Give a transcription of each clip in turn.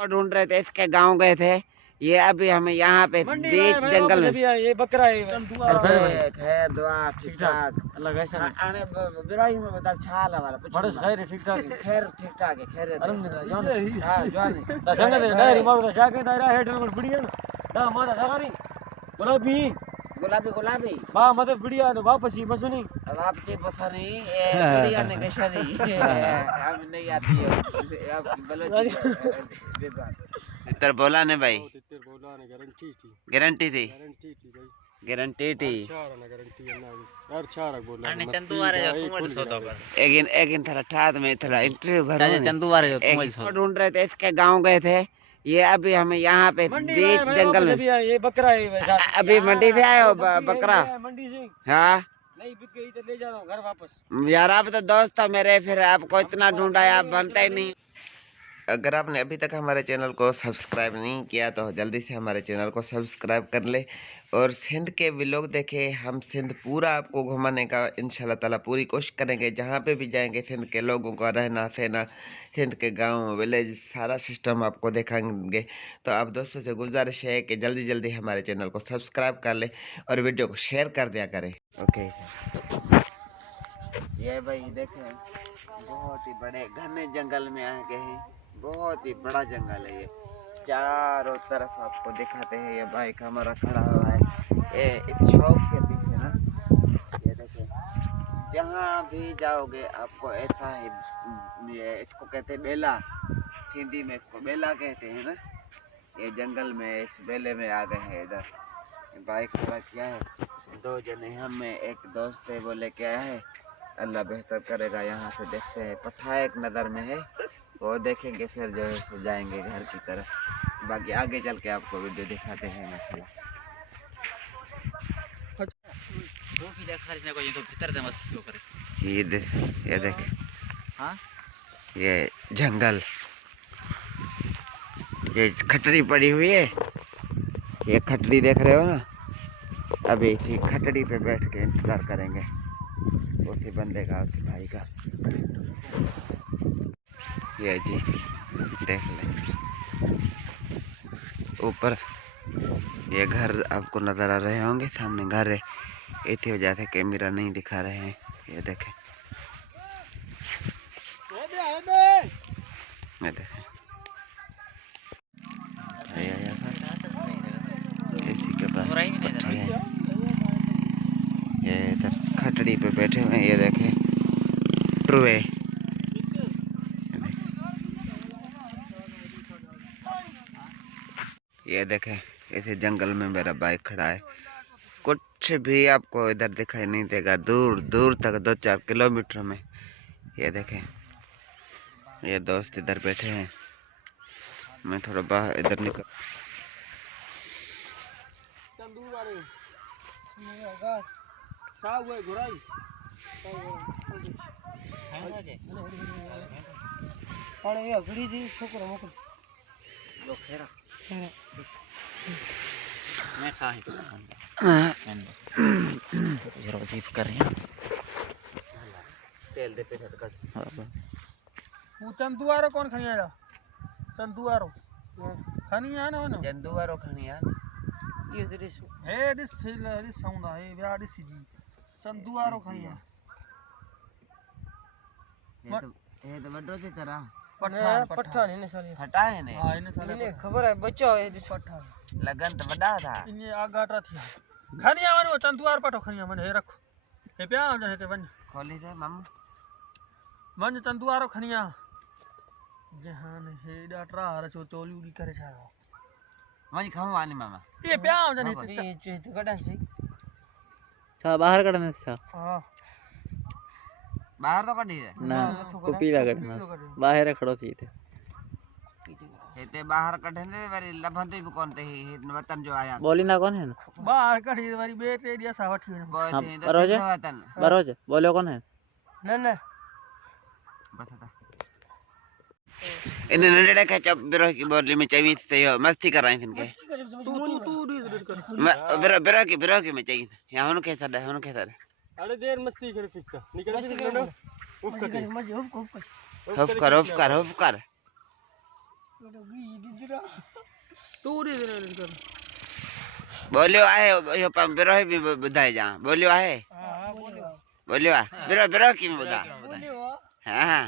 ढूंढ रहे थे, इसके गांव गए थे। ये अभी हमें यहाँ पे बीच जंगल में ये बकरा है। खैर दुआ ठीक ठाक अल्लाह कैसा आने बिराई में बता छाल वाला बड़े खैर ठीक ठाक खैर ठीक ठाक है खैर अल्हम्दुलिल्लाह हां जवान दा संग दे डायरी मारो दा जाके दायरा हेड में बढ़िया ना दा मारा सगारी गुलाबी गुलाबी गुलाबी बा मत बढ़िया ने वापस ही बस नहीं अब आपकी पसंद नहीं ये बढ़िया ने कैसा नहीं अब नहीं आती है अब बलोच इधर बोला ने भाई तितर बोला ने गारंटी थी गारंटी थी भाई गारंटी थी चार ना गारंटी ना यार चार बोला अने चंदू वारे जो तुम सोतो पर एक थोड़ा ठात में थोड़ा इंटरव्यू भरो चंदू वारे जो तुम ढूंढ रहे थे, इसके गांव गए थे। ये अभी हमें यहाँ पे बीच जंगल में ये बकरा है अभी मंडी से आए हो बकरा मंडी से हाँ नहीं बिक गई तो ले जा रहा हूँ घर वापस। यार आप तो दोस्त हो मेरे, फिर आपको इतना ढूंढा आप बनता ही नहीं। अगर आपने अभी तक हमारे चैनल को सब्सक्राइब नहीं किया तो जल्दी से हमारे चैनल को सब्सक्राइब कर ले और सिंध के व्लॉग देखें। हम सिंध पूरा आपको घुमाने का इंशाल्लाह ताला पूरी कोशिश करेंगे। जहाँ पे भी जाएंगे सिंध के लोगों का रहना सहना, सिंध के गांव विलेज सारा सिस्टम आपको दिखाएंगे। तो आप दोस्तों से गुजारिश है कि जल्दी जल्दी हमारे चैनल को सब्सक्राइब कर ले और वीडियो को शेयर कर दिया करें। ओके ये भाई देखें बहुत ही बड़े घने जंगल में आ गए हैं। बहुत ही बड़ा जंगल है ये, चारों तरफ आपको दिखाते हैं। ये बाइक हमारा खड़ा हुआ है ये इस शॉप के पीछे ना। ये देखिए जहाँ भी जाओगे आपको ऐसा है। ये इसको कहते हैं बेला, हिंदी में इसको बेला कहते हैं ना। ये जंगल में इस बेले में आ गए हैं। इधर बाइक खड़ा किया है, दो जने हमें एक दोस्त है वो लेके आया है। अल्लाह बेहतर करेगा। यहाँ से देखते हैं पट्टा एक नज़र में है, वो देखेंगे फिर जो है सो जाएंगे घर की तरफ। बाकी आगे चल के आपको वीडियो दिखाते हैं माशाल्लाह। ये देख हाँ ये जंगल, ये खटड़ी पड़ी हुई है। ये खटड़ी देख रहे हो ना, अभी इसी खटड़ी पे बैठ के इंतजार करेंगे उसी बंदे का, उसी भाई का। ये जी देख लें ऊपर ये घर आपको नज़र आ रहे होंगे, सामने घर है। इसी वजह से कैमरा नहीं दिखा रहे हैं। ये देखें ये देखें इसी के पास पट्टी है। ये इधर खटड़ी पे बैठे हुए हैं। ये देखें ट्रुए ये देखें इसी जंगल में मेरा बाइक खड़ा है। कुछ भी आपको इधर दिखाई नहीं देगा, दूर दूर तक 2-4 किलोमीटर में। ये देखें ये दोस्त इधर बैठे हैं। मैं थोड़ा बाहर इधर निकल तेल दे पैसा कट वो चंदुआरो कौन खनी आया चंदुआरो खनी है ना चंदुआरो खनी यार ये दिस है दिस साउंड है व्या दिस जी चंदुआरो खनी है ये तो बड़ो से तरह पठान इने साले हटा है ने हां इने साले इने खबर है बच्चा है दिस पठान लगन तो बड़ा था इने आगाटा थी खनी आवन चंदुआर पठो खनी मन हे रखो हे प्या जने ते वन खोली दे मामू मन चंदुआरो खनिया जहान हे डाटरा हर चो चोली उडी करे छा मन खाओ आनी मामा ये प्या जने ते ये कड़ा से सा बाहर कड़ने सा हां बाहर तो कड़ी है ना कुपीला कड़ना बाहर खड़ो सी थे हेते बाहर कढे ने वारी लभंते भी कोन ते वतन जो आया बोली ना कौन है ना बाहर कड़ी वारी बेटे दिया सा वठी कोई थे तो वतन बरोज बोलो कौन है ना ना बता इन्हें नडेड़ा के चप बिरो की बोली में चाहिए से मस्ती कर रहे हैं इनके तू बिरो की में चाहिए यहां होन कैसा है अरे देर मस्ती कर फिक्का निकल उफ कर हुफ कर तू रे कर बोलियो आहे यो बिरोही भी बुधाए जा बोलियो आहे बोलियो आ बिरो की में बुधा हां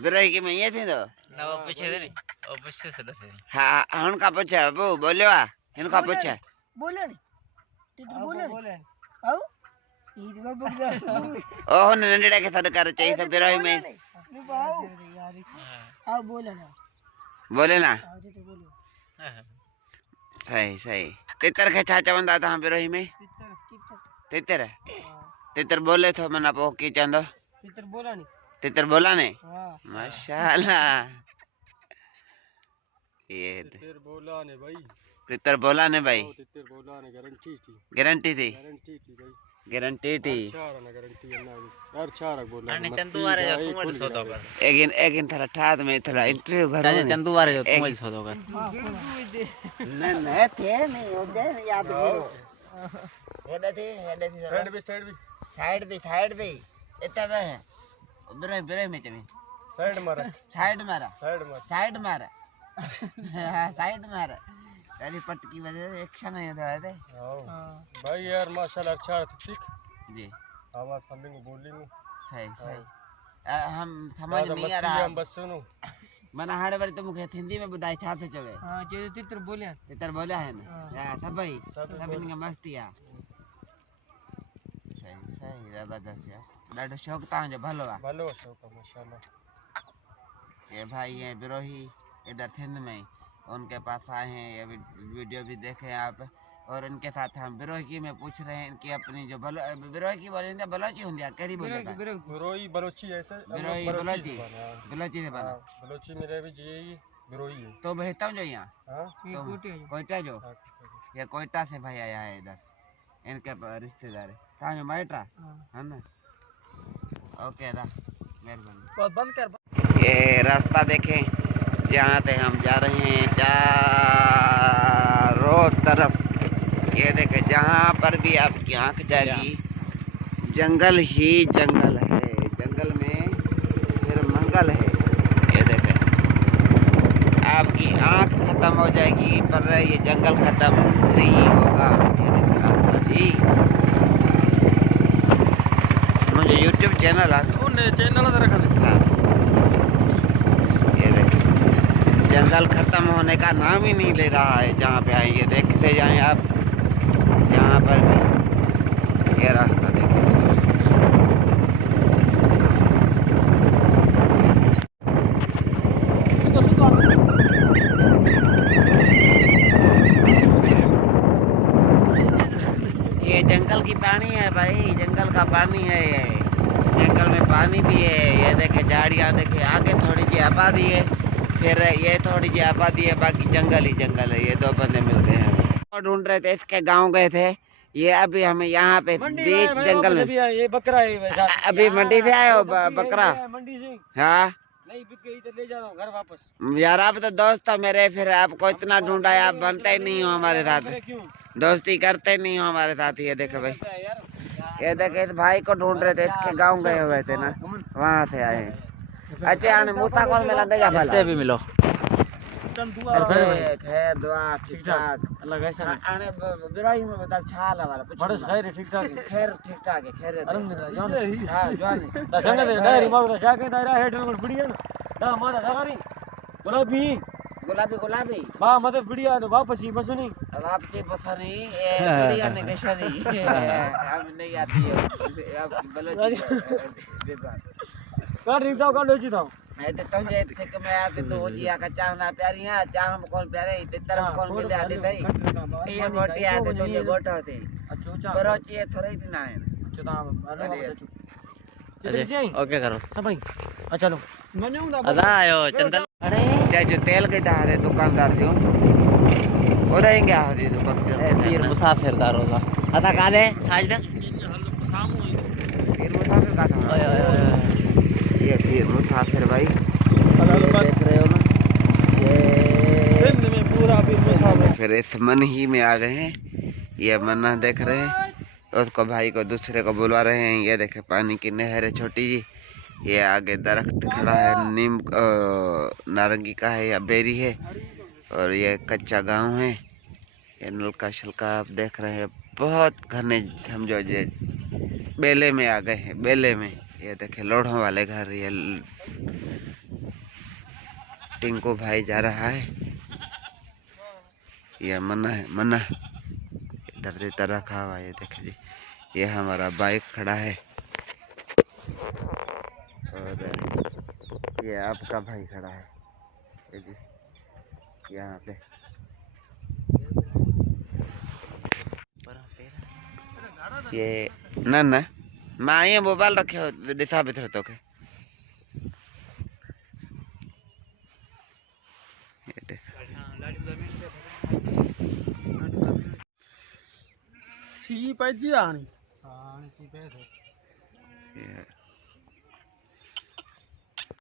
बिरोही की में ये थी तो ना वो पूछे थे नहीं वो पूछे से थे हां हुन का पूछे वो बोलियो आ इनका पूछे बोले नहीं टिटर बोले आओ ई तो बगदा ओ हुन नंडड़ा के सद कर चाहिए से बिरोही में आओ बोले ना आओ टिटर बोलो सही सही तितर के छा चवंदा था बिरोही में तितर बोले तो मना पो की चंदो तितर बोला नहीं माशाल्लाह ये तितर बोला ने भाई गारंटी थी एक थोड़ा ठात में थोड़ा इंटरव्यू भरो चंदू वारे जो तुम ही सोदो कर नहीं थे नहीं हो जाए याद करो हेड थी साइड भी इतना में है बिरे में चमी साइड मारा पहली पटकी वजह से एक्शन नहीं होता है भाई यार माशाल्लाह अच्छा है ठीक जी आवाज समझेंगे बोलेंगे सही हम समझ नहीं आ रहा हम बस सुनो मना हाड़े बारी तो मुखे हिंदी में बुधाई छा से चवे हां जे तितर बोले है ना या सब भाई सब इनका मस्ती है सही जबरदस्त यार डाडो शौक ता जो भलो शौक माशाल्लाह ये भाई ये बिरोही इधर थिंद में उनके पास आए हैं ये वीडियो भी देखे आप और उनके साथ हम बिरोही में पूछ रहे हैं इनकी अपनी जो बिरोही की बोले बलोची होंगी केड़ी बोलेगा बिरोही बलोची ऐसे बिरोही बलोची से बना बलोची मेरे भी जी बिरोही है तो भेजता हूँ जो यहाँ हां कोयटा जो ये कोयटा से भाई आया है इधर इनके रिश्तेदार है जो माइट्रा है ना ओके दा मेहरबानी बंद कर ये रास्ता देखें जहाँ से हम जा रहे हैं चारों तरफ ये देखें जहाँ पर भी आपकी आंख जाएगी जंगल ही जंगल है जंगल में फिर मंगल है ये देखें आपकी आंख खत्म हो जाएगी पर ये जंगल खत्म नहीं होगा ये देखें रास्ता जी मुझे YouTube चैनल है चैनल रखा हाँ ये देखें जंगल खत्म होने का नाम ही नहीं ले रहा है जहाँ पे आएंगे देखते जाएं आप जहाँ पर भी ये रास्ता देखें ये जंगल की पानी है भाई जंगल का पानी है ये जंगल में पानी भी है ये देखे झाड़ियाँ देखे आगे थोड़ी सी आबादी है फिर ये थोड़ी सी आबादी है बाकी जंगल ही जंगल है ये दो बंदे मिल गए हैं ढूंढ रहे थे इसके गांव गए थे ये अभी हमें यहाँ पे बीच जंगल में ये बकरा है अभी मंडी से आए हो बकरा मंडी से हाँ नहीं बिक गई तो ले जाओ घर वापस यार आप तो दोस्त हो मेरे फिर आपको इतना ढूंढा है आप बनते ही नहीं हो हमारे साथ दोस्ती करते नहीं हो हमारे साथ ये देखे भाई ये देखे इस भाई को ढूंढ रहे थे इसके गांव गए हुए थे ना वहाँ से आए अच्छा आने मूसा कौन मिला देगा भला इससे भी मिलो खैर दुआ ठीक ठाक अल्लाह कैसा आने बिराई में बता छाल वाला बड़े खैर ठीक ठाक खैर ठीक ठाक है खैर अल्हम्दुलिल्लाह हां जान दा संग दे डायरी मार दा शाके दायरा हेड में बढ़िया ना दा मारा सगारी गुलाबी बा मत बढ़िया ने वापस ही बस नहीं वापसी बसनी ये बढ़िया ने कैसा नहीं अब नहीं आती है अब बलोची कर रही था कर लो मैं तो तुझे के मैं आते तो हो जिया का चाहना प्यारियां चाह हम कौन प्यारे ते तरफ कौन मिले आदि थई ये मोटी आते तुझे गोठो थी अच्छा बरोची है थोड़ी थी ना है अच्छा ओके करो भाई चलो अदा आयो चंदन अरे जो तेल के दारे दुकानदार जो हो रहेंगे आदि तो पीर मुसाफिर दा रोजा अदा काले साजदा पीर मुसाफिर का था ये पीर मुसाफिर भाई देख रहे हो ना ये में पूरा पीर मुसाफिर फिर इस मन ही में आ गए हैं ये मन्ना देख रहे हैं उसको भाई को दूसरे को बुलवा रहे हैं ये देखे पानी की नहर है छोटी जी ये आगे दरख्त खड़ा है, नीम नारंगी का है या बेरी है। और ये कच्चा गांव है। ये नलका शलका आप देख रहे हैं, बहुत घने, समझो ये बेले में आ गए हैं, बेले में। ये देखे लोढ़ों वाले घर, ये टिंकू भाई जा रहा है। ये मना है, मना इधर देता रखा हुआ। ये देखे जी, ये हमारा बाइक खड़ा है और ये आपका भाई खड़ा है ये जी यहाँ पे। ये ना ना माँ ये मोबाइल रखे हो दिशा भीतर तो के ये देख सी पैजी आनी हाँ इसी पे है। ये